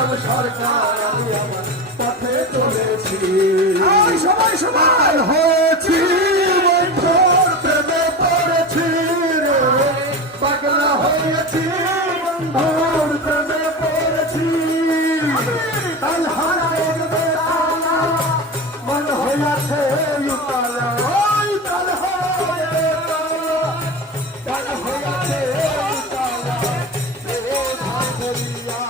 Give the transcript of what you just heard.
নাম সরকার আমি আমার পথে চলেছি সবাই সবাই হয়েছি বন্ধুর প্রেমে পড়েছি রে পাগলা হয়েছি বন্ধুর প্রেমে পড়েছি তাল হারায় বেলা মন হইয়াছে উতালা ওই তাল হারায় তাল হইয়াছে উতালা ও ভাবরিয়া